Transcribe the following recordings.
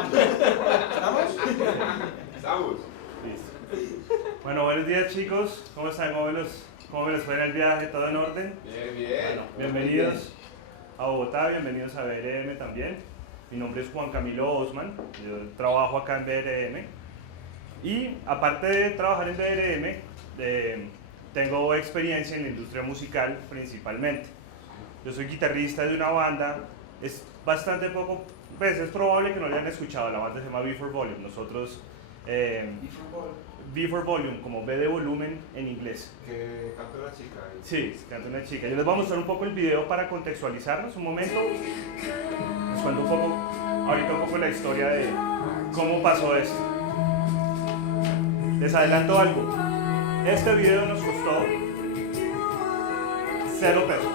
¿Estamos? Estamos. Listo. Bueno, buenos días chicos, ¿cómo están? ¿Cómo les fue en el viaje? ¿Todo en orden? Bien, bien. Bueno, bienvenidos a Bogotá, bienvenidos a BRM también. Mi nombre es Juan Camilo Osman, yo trabajo acá en BRM. Y aparte de trabajar en BRM, tengo experiencia en la industria musical principalmente. Yo soy guitarrista de una banda, es bastante poco, pues es probable que no la hayan escuchado, la banda se llama V4Volume. Nosotros, V4Volume, como B de volumen en inglés. Que canta una chica ahí. Sí, canta una chica. Yo les voy a mostrar un poco el video para contextualizarnos un momento. Les cuento un poco, ahorita un poco la historia de cómo pasó esto. Les adelanto algo. Este video nos costó 0 pesos.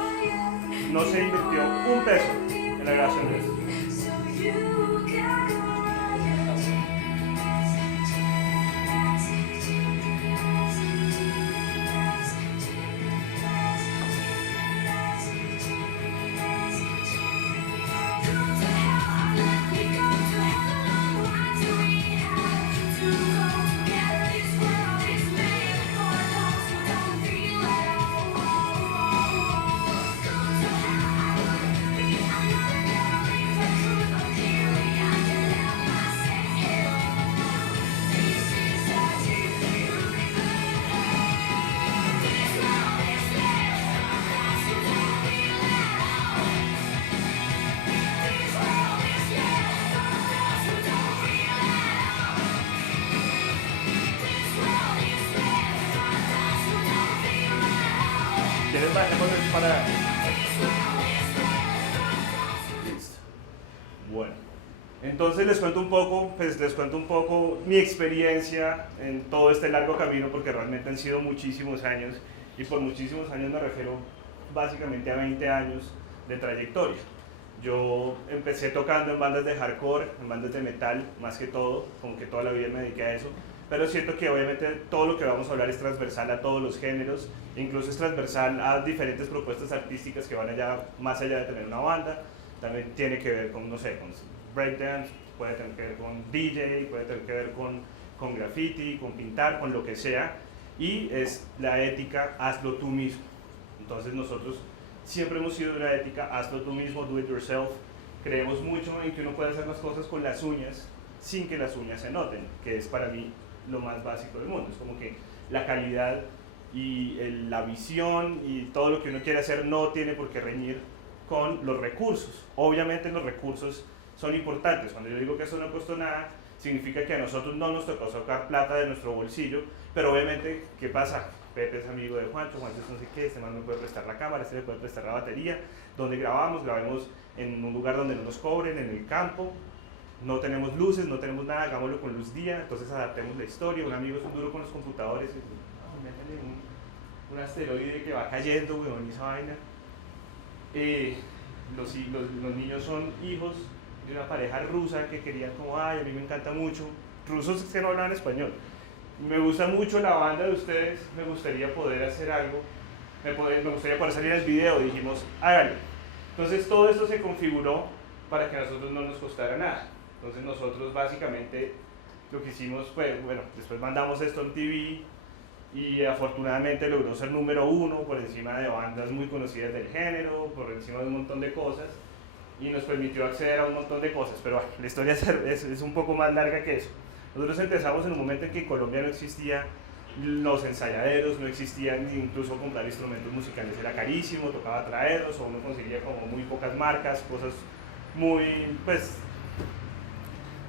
No se invirtió un peso en la grabación de esto. ¿Quieres bajemos eso para...? Listo. Bueno, entonces les cuento un poco mi experiencia en todo este largo camino, porque realmente han sido muchísimos años, y por muchísimos años me refiero básicamente a 20 años de trayectoria. Yo empecé tocando en bandas de hardcore, en bandas de metal, más que todo, como que toda la vida me dediqué a eso. Pero siento que obviamente todo lo que vamos a hablar es transversal a todos los géneros, incluso es transversal a diferentes propuestas artísticas que van allá, más allá de tener una banda. También tiene que ver con, no sé, con breakdance, puede tener que ver con DJ, puede tener que ver con graffiti, con pintar, con lo que sea. Y es la ética, hazlo tú mismo. Entonces nosotros siempre hemos sido de una ética, hazlo tú mismo, do it yourself. Creemos mucho en que uno puede hacer las cosas con las uñas sin que las uñas se noten, que es para mí lo más básico del mundo. Es como que la calidad y la visión y todo lo que uno quiere hacer no tiene por qué reñir con los recursos. Obviamente los recursos son importantes. Cuando yo digo que eso no costó nada, significa que a nosotros no nos tocó sacar plata de nuestro bolsillo, pero obviamente, ¿qué pasa? Pepe es amigo de Juancho es no sé qué, este man me puede prestar la cámara, este le puede prestar la batería. Donde grabamos en un lugar donde no nos cobren, en el campo. No tenemos luces, no tenemos nada, hagámoslo con luz día, entonces adaptemos la historia. Un amigo es un duro con los computadores, métele un asteroide que va cayendo, weón, y esa vaina. Los niños son hijos de una pareja rusa que querían como, ay, a mí me encanta mucho, rusos que no hablan español. Me gusta mucho la banda de ustedes, me gustaría poder hacer algo, me gustaría poder salir en el video, dijimos, háganlo. Entonces todo esto se configuró para que a nosotros no nos costara nada. Entonces nosotros básicamente lo que hicimos fue, bueno, después mandamos esto en TV y afortunadamente logró ser número 1 por encima de bandas muy conocidas del género, por encima de un montón de cosas, y nos permitió acceder a un montón de cosas. Pero bueno, la historia es un poco más larga que eso. Nosotros empezamos en un momento en que en Colombia no existían los ensayaderos, no existían, incluso comprar instrumentos musicales era carísimo, tocaba traerlos, o uno conseguía como muy pocas marcas, cosas muy, pues,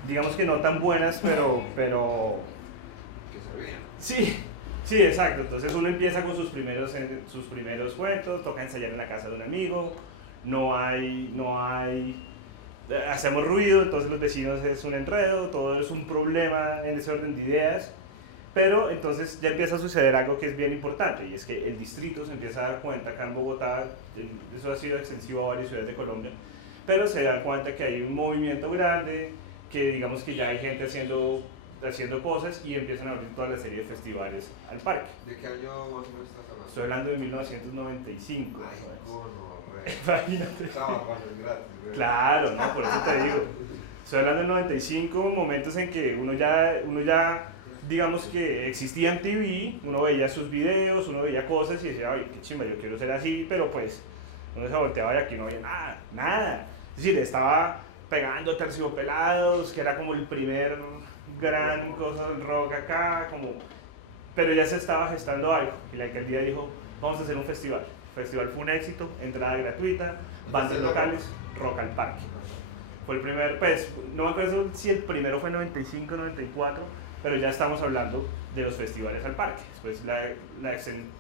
digamos que no tan buenas, pero Que servían. Sí, exacto. Entonces uno empieza con sus primeros cuentos, toca ensayar en la casa de un amigo, hacemos ruido, entonces los vecinos es un enredo, todo es un problema en ese orden de ideas. Pero entonces ya empieza a suceder algo que es bien importante, y es que el distrito se empieza a dar cuenta acá en Bogotá, eso ha sido extensivo a varias ciudades de Colombia, pero se da cuenta que hay un movimiento grande, que digamos que ya hay gente haciendo cosas, y empiezan a abrir toda la serie de festivales al parque. ¿De qué año más o menos estás hablando? Estoy hablando de 1995. Ay, ¿sabes? no, Imagínate. estaba gratis. Claro, no, por eso te digo. Estoy hablando del 95, momentos en que uno ya, digamos que existía en TV, uno veía sus videos, uno veía cosas y decía, ay, qué chimba, yo quiero ser así, pero pues uno se volteaba y aquí no había nada, nada. Es decir, estaba pegando Terciopelados, que era como el primer gran cosa del rock acá, como, pero ya se estaba gestando algo y la alcaldía dijo, vamos a hacer un festival. El festival fue un éxito, entrada gratuita, bandas locales, Rock al Parque. Fue el primer, pues, no me acuerdo si el primero fue en 95, 94, pero ya estamos hablando de los festivales al parque. Después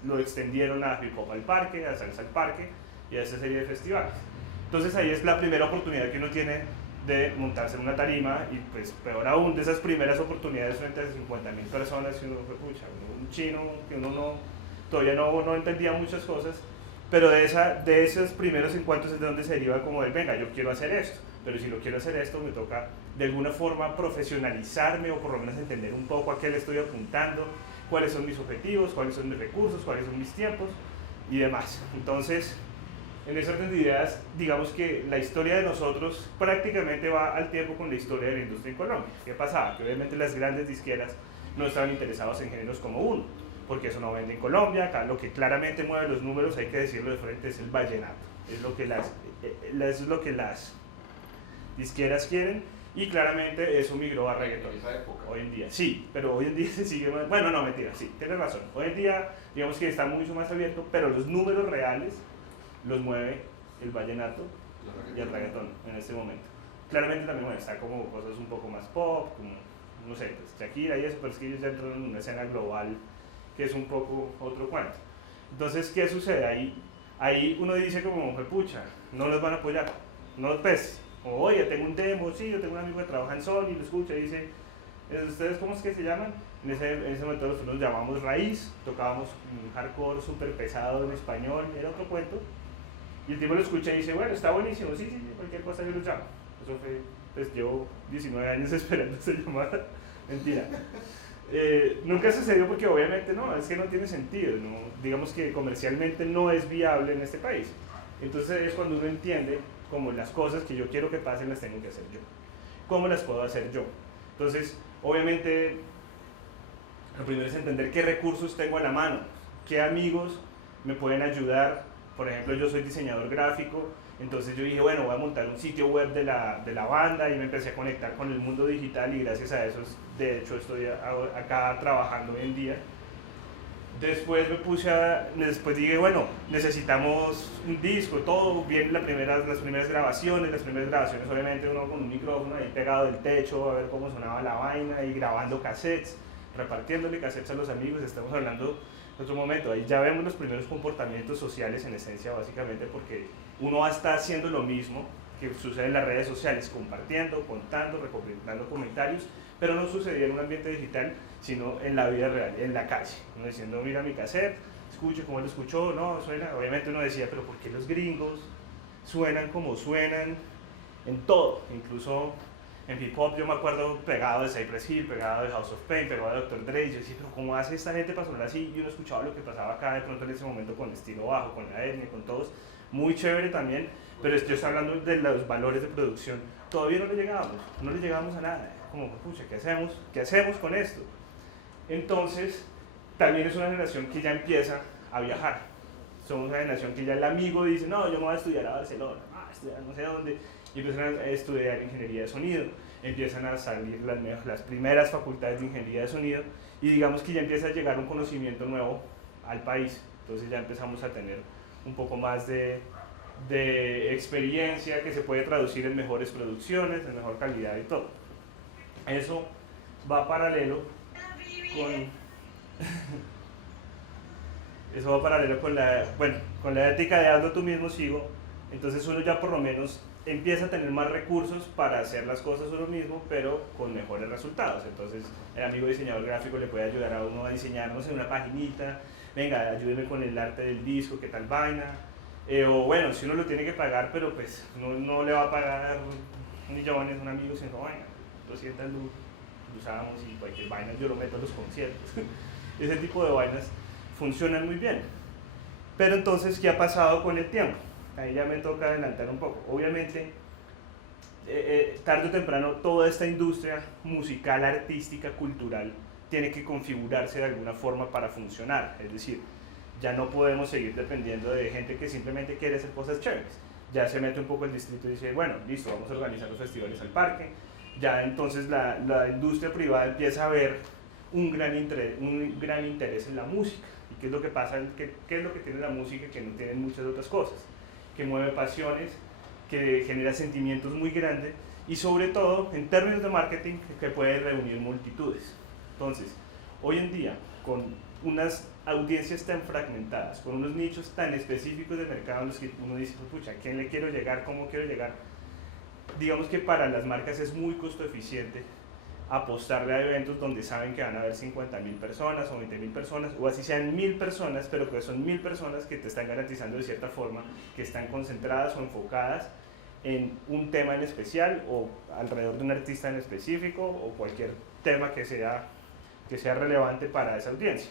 lo extendieron a Hip Hop al Parque, a Salsa al Parque y a esa serie de festivales. Entonces ahí es la primera oportunidad que uno tiene de montarse en una tarima y pues peor aún de esas primeras oportunidades frente a 50.000 personas y uno fue pucha, un chino que uno todavía no entendía muchas cosas, pero de esos primeros encuentros es de donde se deriva como de venga, yo quiero hacer esto, pero si lo quiero hacer esto me toca de alguna forma profesionalizarme o por lo menos entender un poco a qué le estoy apuntando, cuáles son mis objetivos, cuáles son mis recursos, cuáles son mis tiempos y demás. Entonces, en esas ideas, digamos que la historia de nosotros prácticamente va al tiempo con la historia de la industria en Colombia. ¿Qué pasaba? Que obviamente las grandes disqueras no estaban interesados en géneros como uno, porque eso no vende en Colombia. Acá lo que claramente mueve los números, hay que decirlo de frente, es el vallenato. Es lo que las disqueras quieren y claramente eso migró a reggaetón. En esa época. Hoy en día, sí, pero hoy en día se sigue más, bueno, no, mentira, sí, tienes razón. Hoy en día, digamos que está mucho más abierto, pero los números reales los mueve el vallenato y el reggaetón en este momento. Claramente también bueno, está como cosas un poco más pop, como, no sé, pues Shakira y eso, pero es que ellos ya entran en una escena global que es un poco otro cuento. Entonces, ¿qué sucede? Ahí uno dice como, pucha, no los van a apoyar, no, pues, como, oye, tengo un demo, sí, yo tengo un amigo que trabaja en Sony, lo escucha y dice, ¿ustedes cómo es que se llaman? En ese momento nosotros nos llamamos Raíz, tocábamos un hardcore súper pesado en español, era otro cuento. Y el tipo lo escucha y dice, bueno, está buenísimo, sí, cualquier cosa yo lo llamo. Eso fue, pues llevo 19 años esperando esa llamada. Mentira. Nunca sucedió porque obviamente no, es que no tiene sentido, ¿no? Digamos que comercialmente no es viable en este país. Entonces es cuando uno entiende como las cosas que yo quiero que pasen las tengo que hacer yo. ¿Cómo las puedo hacer yo? Entonces, obviamente, lo primero es entender qué recursos tengo a la mano, qué amigos me pueden ayudar. Por ejemplo, yo soy diseñador gráfico, entonces yo dije, bueno, voy a montar un sitio web de la banda y me empecé a conectar con el mundo digital y gracias a eso, de hecho, estoy acá trabajando hoy en día. Después después dije, bueno, necesitamos un disco, todo, bien las primeras grabaciones obviamente uno con un micrófono ahí pegado del techo, a ver cómo sonaba la vaina y grabando cassettes, repartiéndole cassettes a los amigos, estamos hablando en otro momento, ahí ya vemos los primeros comportamientos sociales en esencia básicamente porque uno está haciendo lo mismo que sucede en las redes sociales, compartiendo, contando, recopilando comentarios, pero no sucedía en un ambiente digital, sino en la vida real, en la calle. Uno diciendo, mira mi cassette, escucho cómo lo escuchó, no, suena. Obviamente uno decía, pero ¿por qué los gringos suenan como suenan en todo? Incluso en hip hop yo me acuerdo pegado de Cypress Hill, pegado de House of Pain, pegado de Dr. Dre, y yo decía, pero ¿cómo hace esta gente para sonar así? Y uno escuchaba lo que pasaba acá de pronto en ese momento con el estilo bajo, con la etnia, con todos, muy chévere también, pero yo estoy hablando de los valores de producción, todavía no le llegábamos a nada, como, pucha, ¿qué hacemos con esto? Entonces, también es una generación que ya empieza a viajar, somos una generación que ya el amigo dice, no, yo me voy a estudiar a Barcelona, a estudiar no sé dónde, y empiezan a estudiar ingeniería de sonido, empiezan a salir las primeras facultades de ingeniería de sonido, y digamos que ya empieza a llegar un conocimiento nuevo al país, entonces ya empezamos a tener un poco más de experiencia que se puede traducir en mejores producciones, en mejor calidad y todo. Eso va paralelo con la ética de hazlo tú mismo sigo, entonces uno ya por lo menos empieza a tener más recursos para hacer las cosas uno mismo, pero con mejores resultados. Entonces el amigo diseñador gráfico le puede ayudar a uno a diseñar, no sé, una paginita, venga, ayúdeme con el arte del disco, qué tal vaina, o bueno, si uno lo tiene que pagar, pero pues no le va a pagar millones a un amigo, sino vaina, 200 lucas, lo usamos y cualquier vaina yo lo meto a los conciertos. Ese tipo de vainas funcionan muy bien. Pero entonces, ¿qué ha pasado con el tiempo? Ahí ya me toca adelantar un poco. Obviamente, tarde o temprano toda esta industria musical, artística, cultural, tiene que configurarse de alguna forma para funcionar. Es decir, ya no podemos seguir dependiendo de gente que simplemente quiere hacer cosas chéveres. Ya se mete un poco el distrito y dice, bueno, listo, vamos a organizar los festivales al parque. Ya entonces la industria privada empieza a ver un gran interés en la música. ¿Y qué es lo que pasa? ¿Qué es lo que tiene la música que no tienen muchas otras cosas? Que mueve pasiones, que genera sentimientos muy grandes y sobre todo, en términos de marketing, que puede reunir multitudes. Entonces, hoy en día, con unas audiencias tan fragmentadas, con unos nichos tan específicos de mercado en los que uno dice, pucha, ¿a quién le quiero llegar? ¿Cómo quiero llegar? Digamos que para las marcas es muy costo eficiente apostarle a eventos donde saben que van a haber 50.000 personas o 20.000 personas, o así sean 1.000 personas, pero que son 1.000 personas que te están garantizando de cierta forma que están concentradas o enfocadas en un tema en especial o alrededor de un artista en específico o cualquier tema que sea relevante para esa audiencia.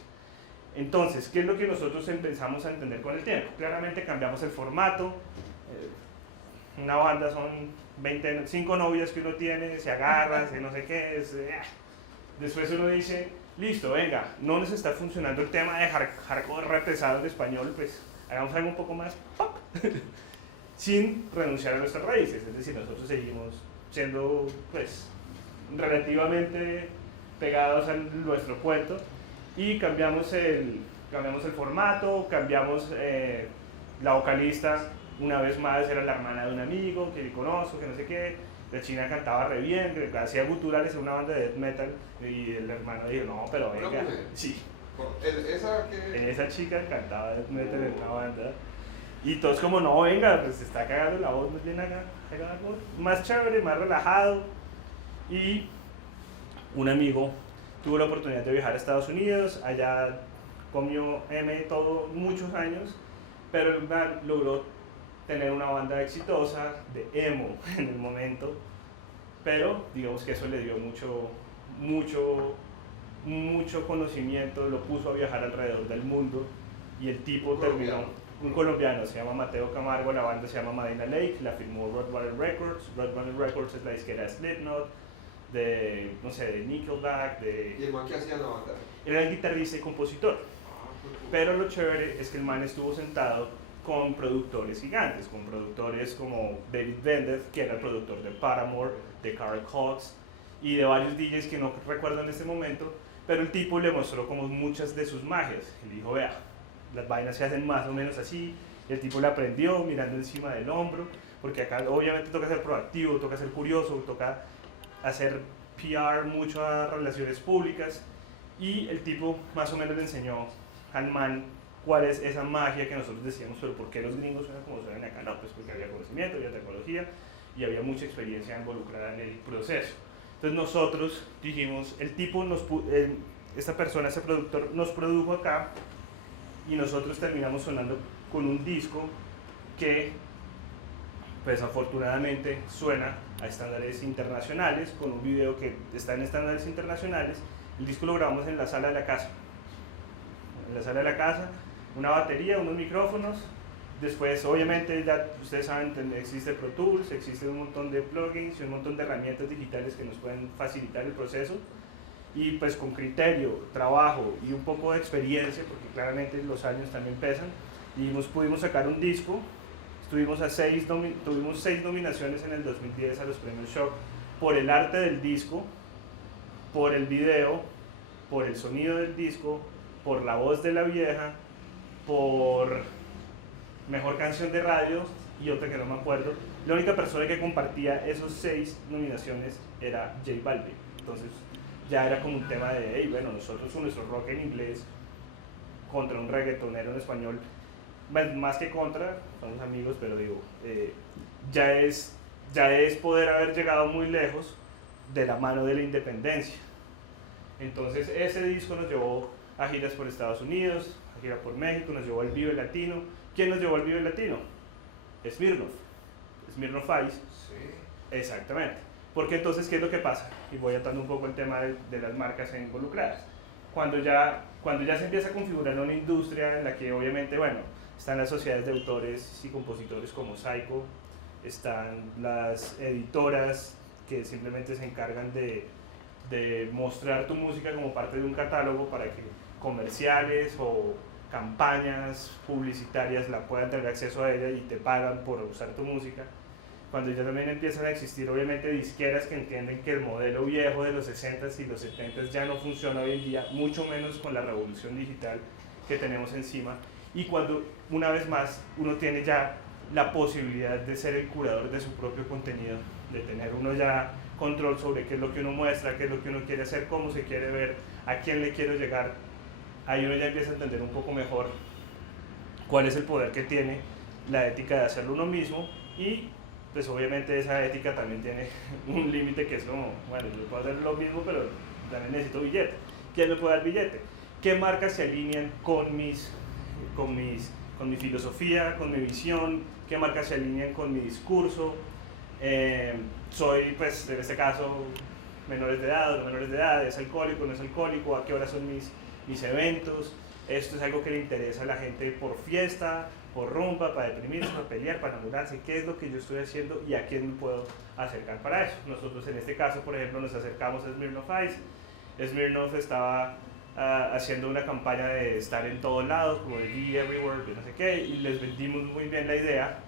Entonces, ¿qué es lo que nosotros empezamos a entender con el tiempo? Claramente cambiamos el formato. Una banda son 5 novias que uno tiene, se agarran, no sé qué. Después uno dice, listo, venga, no nos está funcionando el tema de hardcore re pesado en español, pues hagamos algo un poco más pop, sin renunciar a nuestras raíces. Es decir, nosotros seguimos siendo, pues, relativamente pegados a nuestro cuento y cambiamos el formato, cambiamos la vocalista. Una vez más era la hermana de un amigo que conozco, que no sé qué. La china cantaba re bien, que hacía guturales en una banda de death metal. Y el hermano dijo, no, pero venga. Sí. Esa chica cantaba death metal en una banda. Y todos como, no, venga, pues se está cagando la voz, más bien haga algo más chévere, más relajado. Y un amigo tuvo la oportunidad de viajar a Estados Unidos, allá comió todo muchos años, pero logró tener una banda exitosa de emo en el momento, pero digamos que eso le dio mucho conocimiento, lo puso a viajar alrededor del mundo y el tipo terminó, un colombiano, se llama Mateo Camargo, la banda se llama Madina Lake, la firmó Roadrunner Records. Roadrunner Records es la disquera de Slipknot, de Nickelback, ¿Y el man qué hacía en la banda? Era el guitarrista y compositor, pero lo chévere es que el man estuvo sentado con productores gigantes, con productores como David Bender, que era el productor de Paramore, de Carl Cox y de varios DJs que no recuerdo en este momento, pero el tipo le mostró como muchas de sus magias y le dijo, vea, las vainas se hacen más o menos así, y el tipo le aprendió mirando encima del hombro, porque acá obviamente toca ser proactivo, toca ser curioso, toca hacer PR mucho a relaciones públicas, y el tipo más o menos le enseñó al man cuál es esa magia que nosotros decíamos, pero ¿por qué los gringos suenan como suenan acá? No, pues porque había conocimiento, había tecnología y había mucha experiencia involucrada en el proceso. Entonces nosotros dijimos, esta persona, ese productor, nos produjo acá y nosotros terminamos sonando con un disco que, pues afortunadamente, suena a estándares internacionales, con un video que está en estándares internacionales. El disco lo grabamos en la sala de la casa. En la sala de la casa, una batería, unos micrófonos. Después, obviamente, ya ustedes saben, existe Pro Tools, existe un montón de plugins y un montón de herramientas digitales que nos pueden facilitar el proceso. Y pues con criterio, trabajo y un poco de experiencia, porque claramente los años también pesan, y pudimos sacar un disco. Tuvimos 6 nominaciones en el 2010 a los premios Shock por el arte del disco, por el video, por el sonido del disco, por la voz de la vieja, por mejor canción de radio y otra que no me acuerdo. La única persona que compartía esos 6 nominaciones era J Balvin. Entonces ya era como un tema de, hey, bueno, nosotros con nuestro rock en inglés contra un reggaetonero en español, más que contra, somos amigos, pero digo, ya es poder haber llegado muy lejos de la mano de la independencia. Entonces ese disco nos llevó a giras por Estados Unidos, a gira por México, nos llevó al Vive Latino. ¿Quién nos llevó al Vive Latino? Smirnoff Ice. Sí. Exactamente. Porque entonces, ¿qué es lo que pasa? Y voy atando un poco el tema de las marcas involucradas. Cuando ya se empieza a configurar una industria en la que obviamente, bueno, están las sociedades de autores y compositores como Psycho, están las editoras que simplemente se encargan de mostrar tu música como parte de un catálogo para que comerciales o campañas publicitarias la puedan tener acceso a ella y te pagan por usar tu música. Cuando ya también empiezan a existir obviamente disqueras que entienden que el modelo viejo de los 60s y los 70s ya no funciona hoy en día, mucho menos con la revolución digital que tenemos encima, y cuando una vez más uno tiene ya la posibilidad de ser el curador de su propio contenido, de tener uno ya control sobre qué es lo que uno muestra, qué es lo que uno quiere hacer, cómo se quiere ver, a quién le quiero llegar, ahí uno ya empieza a entender un poco mejor cuál es el poder que tiene la ética de hacerlo uno mismo, y pues obviamente esa ética también tiene un límite que es como, bueno, yo puedo hacer lo mismo pero también necesito billete. ¿Quién me puede dar billete? ¿Qué marcas se alinean con mi filosofía, con mi visión? ¿Qué marcas se alinean con mi discurso? Soy, pues, en este caso, menores de edad o no menores de edad, es alcohólico, no es alcohólico, a qué hora son mis eventos. Esto es algo que le interesa a la gente por fiesta, por rumba, para deprimirse, para pelear, para enamorarse, qué es lo que yo estoy haciendo y a quién me puedo acercar para eso. Nosotros en este caso, por ejemplo, nos acercamos a Smirnoff Ice. Smirnoff estaba haciendo una campaña de estar en todos lados, como de Be Everywhere, no sé qué, y les vendimos muy bien la idea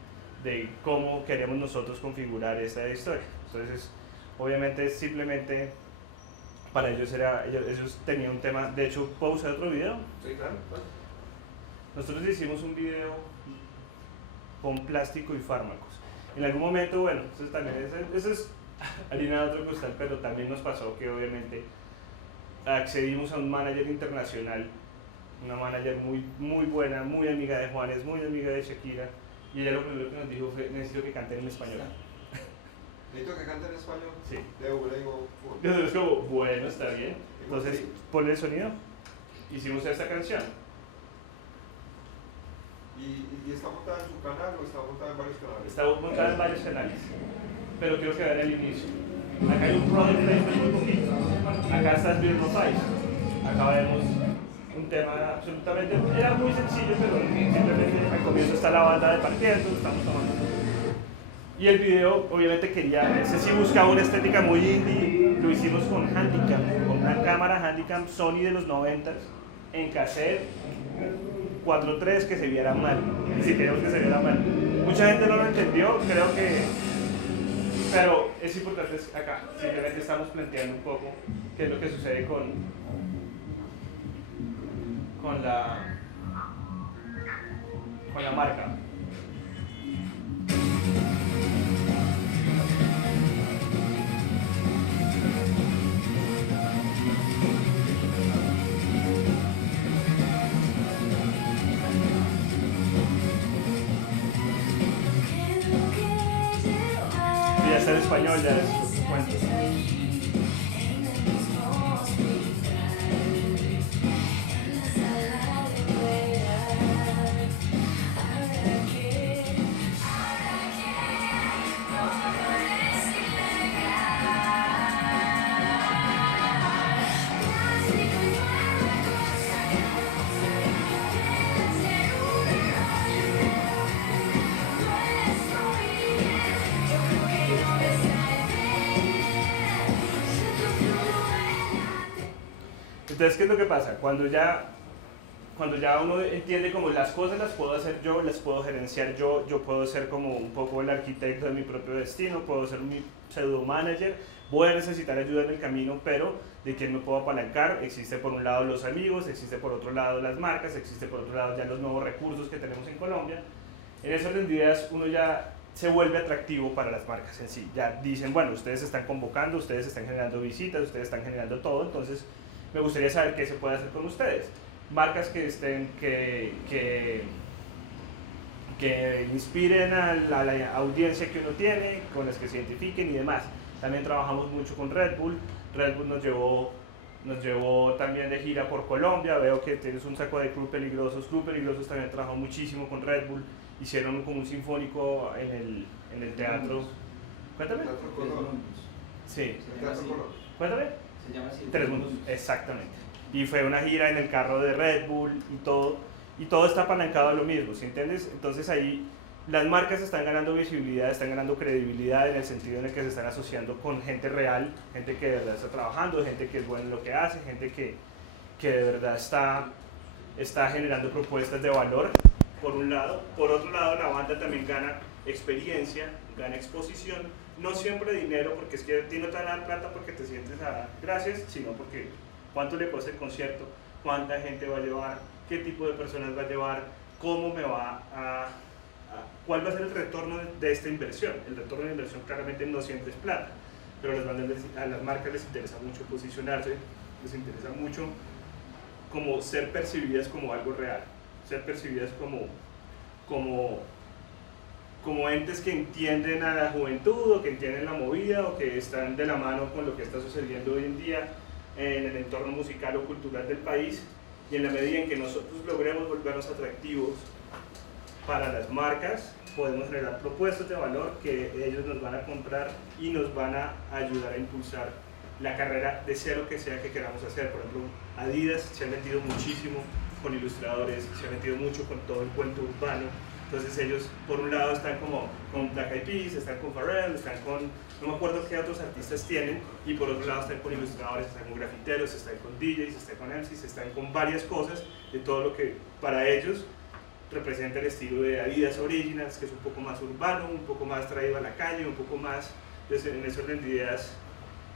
de cómo queremos nosotros configurar esta historia. Entonces, obviamente, simplemente para ellos ellos tenían un tema. De hecho, ¿puedo usar otro video? Sí, claro. Nosotros hicimos un video con plástico y fármacos. En algún momento, bueno, eso es harina de otro costal, pero también nos pasó que obviamente accedimos a un manager internacional, una manager muy buena, muy amiga de Juanes, muy amiga de Shakira, y ella lo primero que nos dijo fue: necesito que canten en español. ¿Necesito que canten en español? Sí. Le digo, Entonces es como, bueno, está bien. Entonces, ponle el sonido. Hicimos esta canción. ¿Y está montada en su canal o está montada en varios canales? Está montada en varios canales, pero quiero que vean el inicio. Acá hay un product placement muy poquito. Acá está Smirnoff Ice. Acá vemos un tema absolutamente, era muy sencillo, pero simplemente al comienzo está la banda de partiendo, estamos tomando. Y el video, obviamente ese sí buscaba una estética muy indie, lo hicimos con Handycam, con una cámara Handycam Sony de los 90s, en cassette, 4.3, que se viera mal, si queremos que se viera mal. Mucha gente no lo entendió, creo que, pero es importante acá, simplemente estamos planteando un poco qué es lo que sucede con la marca. Ya está en español, ya es cuento. Entonces, ¿qué es lo que pasa? Cuando ya uno entiende como las cosas las puedo hacer yo, las puedo gerenciar yo puedo ser como un poco el arquitecto de mi propio destino, puedo ser mi pseudo manager, voy a necesitar ayuda en el camino, pero ¿de quién me puedo apalancar? Existe por un lado los amigos, existe por otro lado las marcas, existe por otro lado ya los nuevos recursos que tenemos en Colombia. En ese orden de ideas uno ya se vuelve atractivo para las marcas en sí. Ya dicen, bueno, ustedes están convocando, ustedes están generando visitas, ustedes están generando todo, entonces me gustaría saber qué se puede hacer con ustedes. Marcas que inspiren a la audiencia que uno tiene, con las que se identifiquen y demás. También trabajamos mucho con Red Bull. Red Bull nos llevó también de gira por Colombia. Veo que tienes un saco de Club Peligrosos. Club Peligrosos también trabajó muchísimo con Red Bull. Hicieron como un sinfónico en el teatro. Cuéntame. Teatro Colón. Sí. Teatro Colón. Cuéntame. Se llama así. Tres Mundos, exactamente. Y fue una gira en el carro de Red Bull y todo está apalancado a lo mismo, ¿sí entiendes? Entonces ahí las marcas están ganando visibilidad, están ganando credibilidad en el sentido en el que se están asociando con gente real, gente que de verdad está trabajando, gente que es buena en lo que hace, gente que de verdad está generando propuestas de valor, por un lado. Por otro lado, la banda también gana experiencia, gana exposición, no siempre dinero, porque es que a ti no te van a dar plata porque te sientes a dar gracias, sino porque cuánto le cuesta el concierto, cuánta gente va a llevar, qué tipo de personas va a llevar, cómo me va cuál va a ser el retorno de esta inversión. El retorno de inversión claramente no siempre es plata, pero a las marcas les interesa mucho posicionarse, les interesa mucho como ser percibidas como algo real, ser percibidas como entes que entienden a la juventud o que entienden la movida o que están de la mano con lo que está sucediendo hoy en día en el entorno musical o cultural del país, y en la medida en que nosotros logremos volvernos atractivos para las marcas, podemos generar propuestas de valor que ellos nos van a comprar y nos van a ayudar a impulsar la carrera de sea lo que sea que queramos hacer. Por ejemplo, Adidas se ha metido muchísimo con ilustradores, se ha metido mucho con todo el cuento urbano. Entonces ellos, por un lado, están como con Black Eyed Peas, están con Pharrell, están con, no me acuerdo qué otros artistas tienen, y por otro lado están con ilustradores, están con grafiteros, están con DJs, están con MCs, están con varias cosas de todo lo que para ellos representa el estilo de Adidas Originals, que es un poco más urbano, un poco más traído a la calle, un poco más, pues, en ese orden de ideas,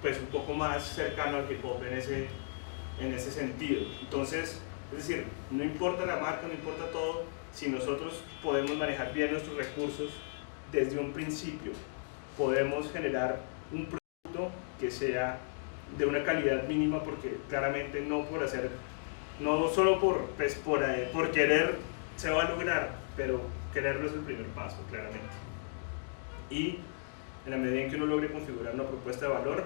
pues un poco más cercano al hip hop en ese sentido. Entonces, es decir, no importa la marca, no importa todo, si nosotros podemos manejar bien nuestros recursos desde un principio, podemos generar un producto que sea de una calidad mínima, porque claramente no por hacer, no solo por querer se va a lograr, pero quererlo es el primer paso, claramente. Y en la medida en que uno logre configurar una propuesta de valor,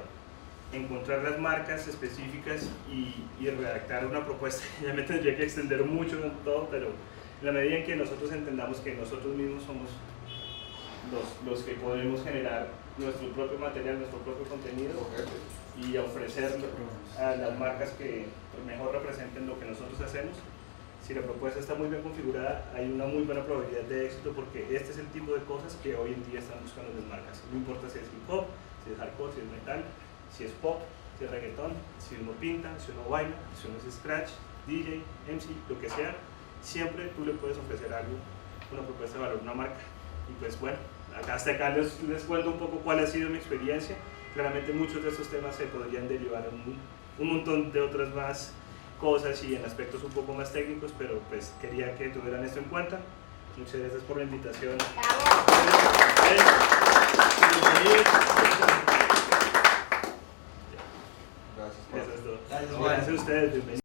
encontrar las marcas específicas y redactar una propuesta, ya me tendría que extender mucho en todo, pero en la medida en que nosotros entendamos que nosotros mismos somos los que podemos generar nuestro propio material, nuestro propio contenido y ofrecer a las marcas que mejor representen lo que nosotros hacemos, si la propuesta está muy bien configurada, hay una muy buena probabilidad de éxito, porque este es el tipo de cosas que hoy en día están buscando las marcas. No importa si es hip hop, si es hardcore, si es metal, si es pop, si es reggaetón, si uno pinta, si uno baila, si uno es scratch, DJ, MC, lo que sea, siempre tú le puedes ofrecer algo, una propuesta de valor a una marca. Y pues bueno, hasta acá les cuento un poco cuál ha sido mi experiencia. Claramente muchos de estos temas se podrían derivar en un montón de otras más cosas y en aspectos un poco más técnicos, pero pues quería que tuvieran esto en cuenta. Muchas gracias por la invitación. Gracias a ustedes, bienvenidos.